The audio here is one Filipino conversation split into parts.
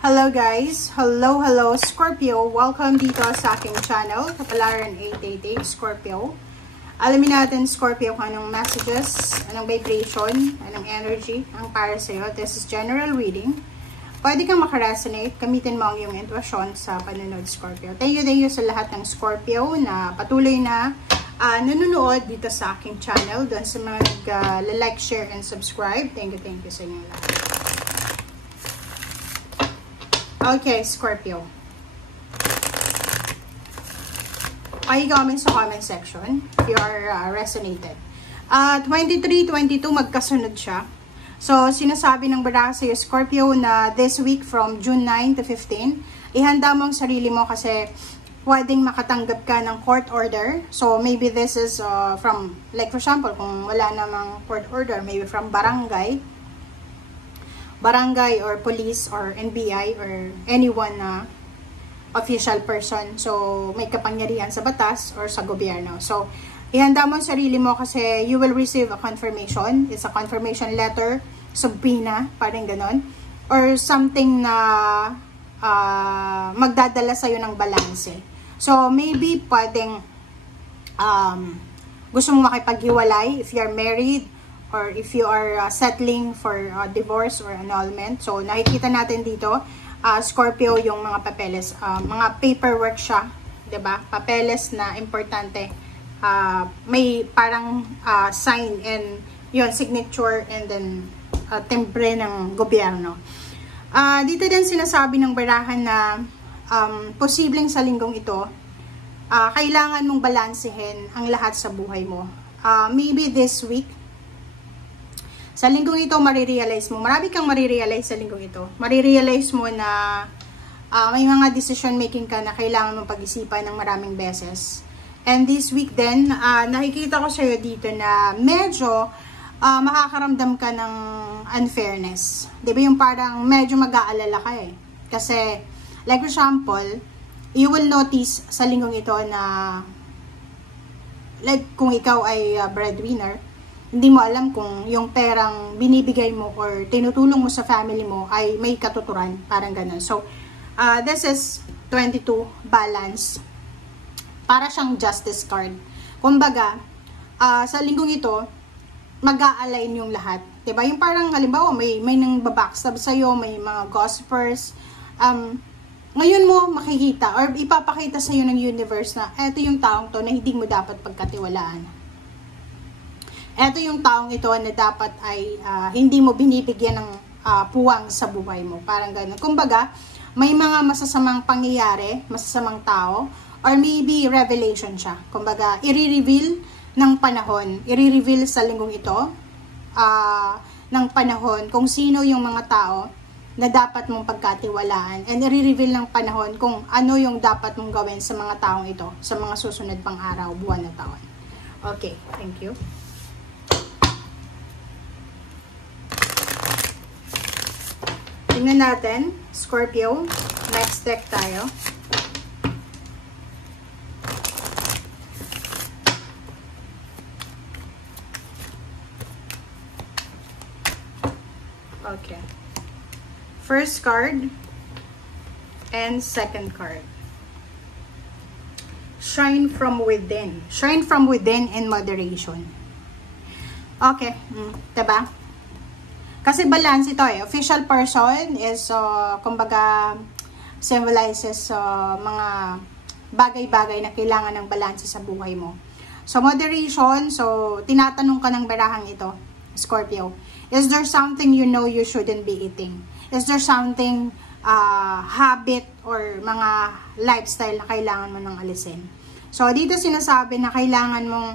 Hello guys! Hello Scorpio! Welcome dito sa aking channel, Kapalaran 888 Scorpio. Alamin natin Scorpio kung anong messages, anong vibration, anong energy ang para sa iyo. This is general reading. Pwede kang makaresonate, gamitin mo ang iyong intuition sa panonood Scorpio. Thank you sa lahat ng Scorpio na patuloy na nanonood dito sa aking channel. Doon sa mga like, share, and subscribe. Thank you sa inyo lahat. Okay, Scorpio. I-comment sa comment section if you are resonated. 23-22, magkasunod siya. So, sinasabi ng baraha sa'yo, Scorpio, na this week from June 9 to 15, ihanda mo ang sarili mo kasi pwedeng makatanggap ka ng court order. So, maybe this is from, like for example, kung wala namang court order, maybe from barangay or police or NBI or anyone na official person. So, may kapangyarihan sa batas or sa gobyerno. So, ihanda mo ang sarili mo kasi you will receive a confirmation. It's a confirmation letter, subpoena, parang ganon. Or something na magdadala sa'yo ng balanse. So, maybe pwedeng gusto mo makipaghiwalay if you're married, or if you are settling for divorce or annulment. So, nakikita natin dito, Scorpio, yung mga papeles, mga paperwork siya, 'di ba? Papeles na importante. May parang sign and yun, signature and then timbre ng gobyerno. Dito din sinasabi ng barahan na posibleng sa linggong ito, kailangan mong balansehin ang lahat sa buhay mo. Maybe this week, sa linggong ito, marirealize mo, marami kang marirealize sa linggong ito. Marirealize mo na may mga decision making ka na kailangan mong pag-isipan ng maraming beses. And this week din, nakikita ko sa'yo dito na medyo makakaramdam ka ng unfairness. Diba yung parang medyo mag-aalala ka eh. Kasi, like for example, you will notice sa linggong ito na like kung ikaw ay breadwinner, hindi mo alam kung yung perang binibigay mo or tinutulong mo sa family mo ay may katuturan, parang ganun. So, this is 22, balance. Para siyang justice card. Kumbaga, sa linggong ito, mag-a-align yung lahat. Diba? Yung parang, halimbawa, may nang babackstab sa'yo, may mga gossipers. Ngayon mo makikita or ipapakita sa'yo ng universe na eto yung taong to na hindi mo dapat pagkatiwalaan. Ito yung taong ito na dapat ay hindi mo binibigyan ng puwang sa buhay mo. Parang gano'n. Kumbaga, may mga masasamang pangyayari, masasamang tao, or maybe revelation siya. Kumbaga, i-reveal ng panahon, i-reveal sa linggong ito ng panahon kung sino yung mga tao na dapat mong pagkatiwalaan, and i-reveal ng panahon kung ano yung dapat mong gawin sa mga taong ito sa mga susunod pang araw, buwan na taon. Okay, thank you. Tingnan natin, Scorpio. Next deck tayo. Okay. First card and second card. Shine from within. Shine from within in moderation. Okay. Diba? Kasi balance ito eh. Official person is, kumbaga, symbolizes mga bagay-bagay na kailangan ng balance sa buhay mo. So, moderation. So, tinatanong ka ng barahang ito, Scorpio. Is there something you know you shouldn't be eating? Is there something, habit or mga lifestyle na kailangan mo nang alisin? So, dito sinasabi na kailangan mong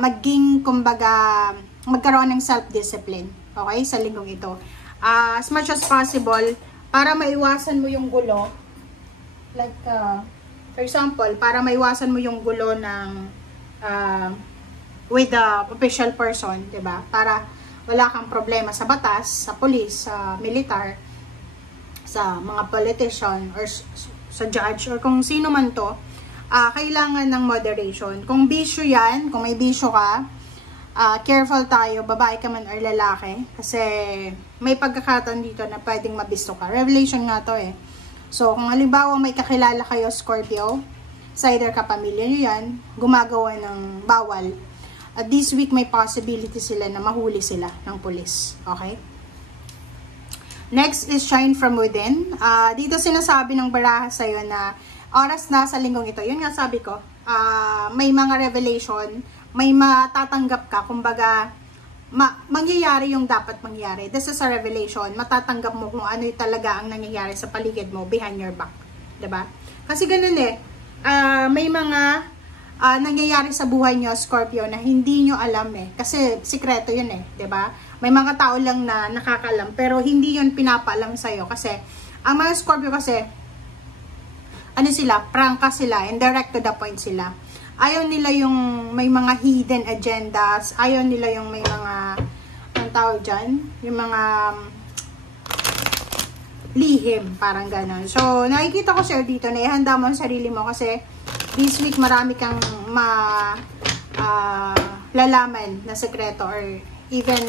maging, kumbaga, magkaroon ng self-discipline. Okay, sa linggong ito. As much as possible, para maiwasan mo yung gulo, like, for example, para maiwasan mo yung gulo ng, with the official person, diba? Para wala kang problema sa batas, sa police, sa militar, sa mga politician, or sa judge, or kung sino man to, kailangan ng moderation. Kung bisyo yan, kung may bisyo ka, careful tayo, babae ka man or lalaki. Kasi may pagkakataon dito na pwedeng mabisto ka. Revelation nga to eh. So, kung halimbawa may kakilala kayo, Scorpio, sa either kapamilya nyo yan, gumagawa ng bawal. At this week, may possibility sila na mahuli sila ng pulis. Okay? Next is shine from within. Dito sinasabi ng baraha sa'yo na oras na sa linggong ito. Yun nga sabi ko, may mga revelation, may matatanggap ka, kumbaga, mangyayari yung dapat mangyari. This is a revelation. Matatanggap mo kung ano yung talaga ang nangyayari sa paligid mo, behind your back. Diba? Kasi ganun eh, may mga nangyayari sa buhay nyo, Scorpio, na hindi nyo alam eh. Kasi sikreto yun eh, diba? May mga tao lang na nakakalam, pero hindi yun pinapaalam sa'yo. Kasi, ang mga Scorpio kasi, ano sila, prangka sila, and direct to the point sila. Ayaw nila yung may mga hidden agendas, ayaw nila yung may mga, ang tawag dyan, yung mga lihim, parang ganon. So, nakikita ko sir dito, na ihanda mo ang sarili mo kasi this week marami kang lalaman na sekreto or even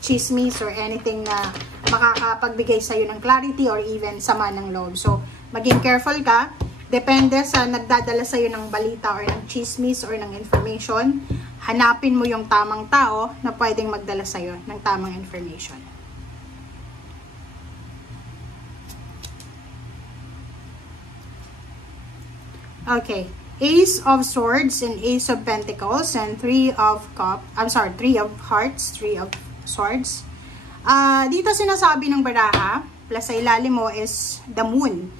chismis or anything na makakapagbigay sa'yo ng clarity or even sama ng loob. So, maging careful ka. Depende sa nagdadala sa'yo ng balita or ng chismis or ng information. Hanapin mo yung tamang tao na pwedeng magdala sa'yo ng tamang information. Okay. Ace of Swords and Ace of Pentacles and Three of Hearts, Three of Swords. Dito sinasabi ng baraha, plus sa ilalim mo is the Moon.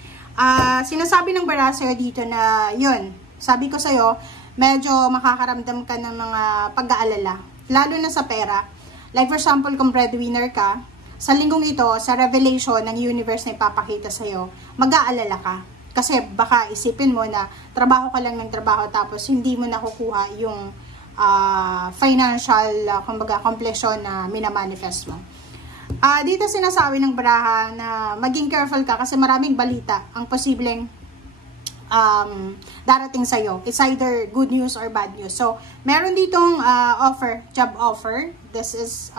Sinasabi ng baraha sa'yo dito na yun, sabi ko sa'yo, medyo makakaramdam ka ng mga pag-aalala, lalo na sa pera. Like for example, kung breadwinner ka, sa linggong ito, sa revelation ng universe na ipapakita sa'yo, mag-aalala ka. Kasi baka isipin mo na trabaho ka lang ng trabaho tapos hindi mo nakukuha yung financial, kumbaga, completion na minamanifest mo. Dito sinasabi ng baraha na maging careful ka kasi maraming balita ang posibleng darating sa'yo. It's either good news or bad news. So, meron ditong job offer. This is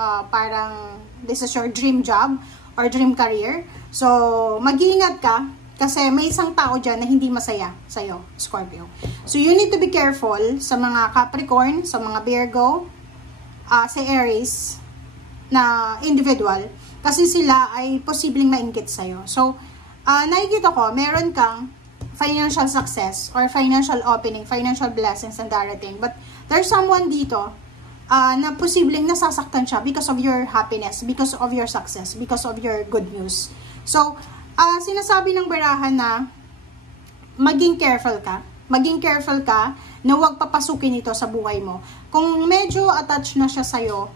this is your dream job or dream career. So, mag-iingat ka kasi may isang tao dyan na hindi masaya sa'yo, Scorpio. So, you need to be careful sa mga Capricorn, sa mga Virgo, sa Aries, na individual. Kasi sila ay posibleng maingkit sa'yo. So, nakikita ko, meron kang financial success or financial opening, financial blessings na darating. But, there's someone dito na posibleng nasasaktan siya because of your happiness, because of your success, because of your good news. So, sinasabi ng baraha na maging careful ka. Maging careful ka na huwag papasukin ito sa buhay mo. Kung medyo attached na siya sa'yo,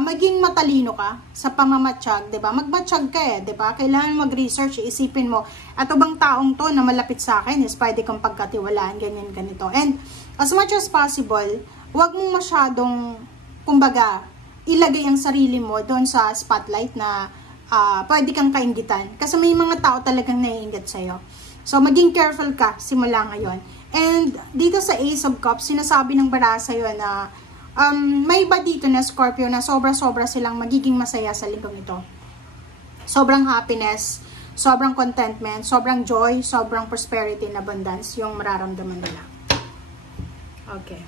maging matalino ka sa pamamatsyag, 'di ba? Magmatsyag ka eh, 'di ba? Kailangan mag-research, isipin mo, ato bang taong 'to na malapit sa akin is pwede kong pagkatiwalaan, ganyan ganito. And as much as possible, huwag mong masyadong kumbaga ilagay ang sarili mo doon sa spotlight na pwede kang kainggitan. Kasi may mga tao talagang naiinggit sa'yo. So, maging careful ka simula ngayon. And, dito sa Ace of Cups, sinasabi ng baraha sa'yo na may iba dito na Scorpio na sobra-sobra silang magiging masaya sa linggong ito. Sobrang happiness, sobrang contentment, sobrang joy, sobrang prosperity and abundance yung mararamdaman nila. Okay.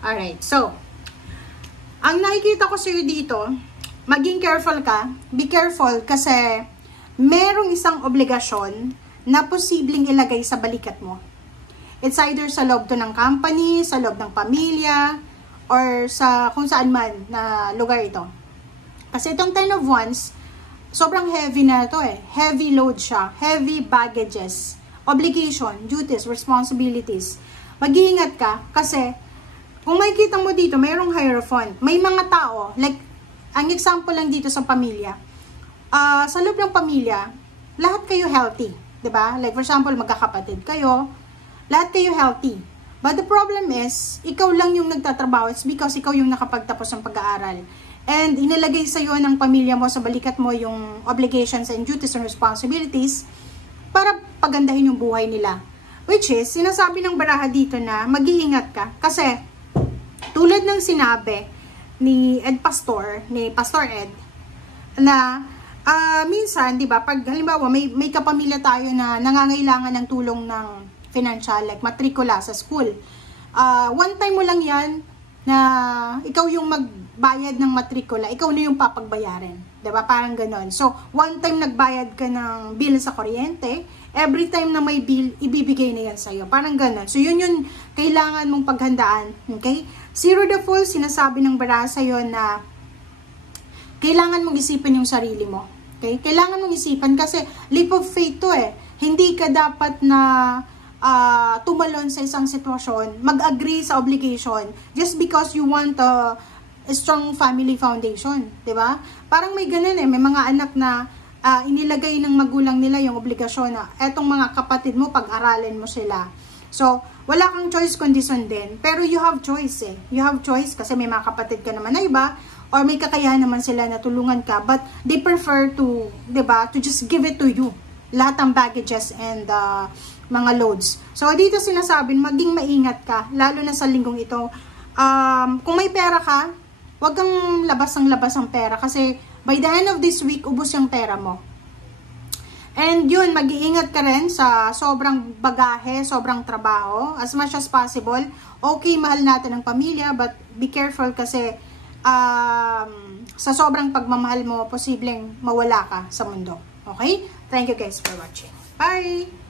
Alright, so, ang nakikita ko sa'yo dito, maging careful ka, be careful kasi merong isang obligasyon na posibleng ilagay sa balikat mo. It's either sa loob to ng company, sa loob ng pamilya, or sa kung saan man na lugar ito. Kasi itong Ten of Wands, sobrang heavy na ito eh. Heavy load siya, heavy baggages, obligation, duties, responsibilities. Mag-iingat ka kasi kung makikita mo dito, mayroong Hierophant. May mga tao, like, ang example lang dito sa pamilya, sa loob ng pamilya, lahat kayo healthy, 'di ba? Like for example, magkakapatid kayo, lahat kayo healthy. But the problem is, ikaw lang yung nagtatrabaho. It's because ikaw yung nakapagtapos ng pag-aaral. And inilagay sa iyo ng pamilya mo, sa balikat mo, yung obligations and duties and responsibilities. para pagandahin yung buhay nila. Which is, sinasabi ng baraha dito na mag-iingat ka. Kasi, tulad ng sinabi ni Pastor Ed, na minsan, di ba, pag halimbawa may kapamilya tayo na nangangailangan ng tulong ng financial, like matrikula sa school. One time mo lang yan na ikaw yung magbayad ng matrikula, ikaw na yung papagbayarin. Di ba? Parang ganon. So, one time nagbayad ka ng bill sa kuryente, every time na may bill, ibibigay na yan sa'yo. Parang ganon. So, yun yung kailangan mong paghandaan. Okay? Zero the Fool, sinasabi ng baraha sa'yo na kailangan mong isipin yung sarili mo. Okay? Kailangan mong isipan kasi leap of faith to eh. Hindi ka dapat na tumalon sa isang sitwasyon, mag-agree sa obligation just because you want a strong family foundation, 'di ba? Parang may ganun eh, may mga anak na inilagay ng magulang nila yung obligasyon na etong mga kapatid mo pag-aralin mo sila. So, wala kang choice kundi sundin, pero you have choice eh. You have choice kasi may mga kapatid ka naman na iba or may kakayahan naman sila na tulungan ka, but they prefer to, 'di ba, to just give it to you. Lahat ng baggages and mga loads. So, dito sinasabi, maging maingat ka, lalo na sa linggong ito. Kung may pera ka, huwag kang labas ang pera kasi by the end of this week, ubos yung pera mo. And yun, mag-iingat ka rin sa sobrang bagahe, sobrang trabaho, as much as possible. Okay, mahal natin ang pamilya, but be careful kasi sa sobrang pagmamahal mo, posibleng mawala ka sa mundo. Okay? Thank you guys for watching. Bye!